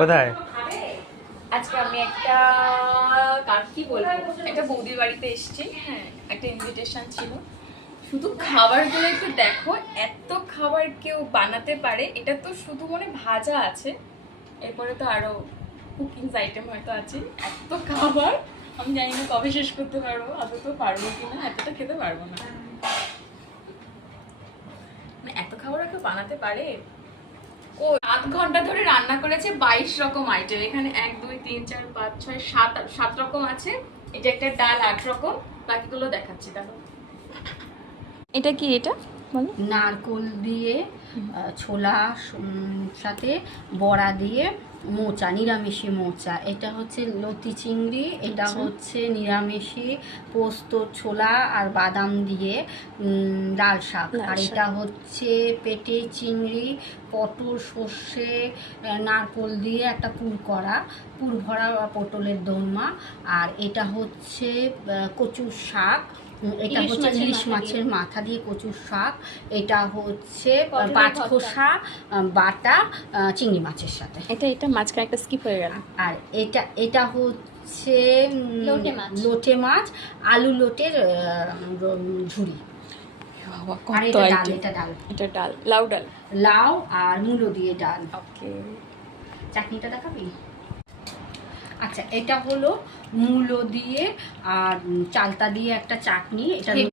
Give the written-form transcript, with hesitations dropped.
কোথায়? আজকে আমি একটা কি বলবো, একটা বৌদির বাড়িতে এসেছি। হ্যাঁ, একটা ইনভিটেশন ছিল। শুধু খাবারগুলো একটু দেখো, এত খাবার কেউ বানাতে পারে? এটা তো শুধু মনে ভাজা আছে, এরপরে তো আরো কুকিং আইটেম হয়তো আছে। এত খাবার আমি জানি না কবে শেষ করতে পারবো, আদৌ তো পারবো কিনা, এতটা খেতে পারবো না। মানে এত খাবার কেউ বানাতে পারে? ও 7 ঘন্টা ধরে রান্না করেছে 22 রকম আইটেম। এখানে 1 2 3 4 5 6 7 রকম আছে। এটা একটা ডাল 8 রকম, বাকিগুলো দেখাচ্ছি। দেখো এটা কি, এটা বলো। নারকোল দিয়ে ছোলা সাথে বড়া দিয়ে মোচা, নিরামিষি মোচা। এটা হচ্ছে লতি চিংড়ি, এটা হচ্ছে নিরামিষি পোস্ত ছোলা আর বাদাম দিয়ে ডাল শাক। আর এটা হচ্ছে পেটে চিংড়ি, পটল সর্ষে নারকোল দিয়ে একটা পুর করা, পুর ভরা পটলের দোরমা। আর এটা হচ্ছে কচুর শাক, এটা হচ্ছে ইলিশ মাছের মাথা দিয়ে কচুর শাক। এটা হচ্ছে পাঁচখোসা বাটা চিংড়ি মাছের সাথে। এটা মাঝখানে একটা স্কিপ হয়ে গেল। আর এটা হচ্ছে লোটে মাছ, আলু লোটের ঝুড়ি। আর এটা ডাল, এটা ডাল, লাউ ডাল, লাউ আর মূলো দিয়ে ডাল। ওকে। চাটনিটা দেখাবি? আচ্ছা, এটা হলো মূলো দিয়ে আর চালতা দিয়ে একটা চাটনি। এটা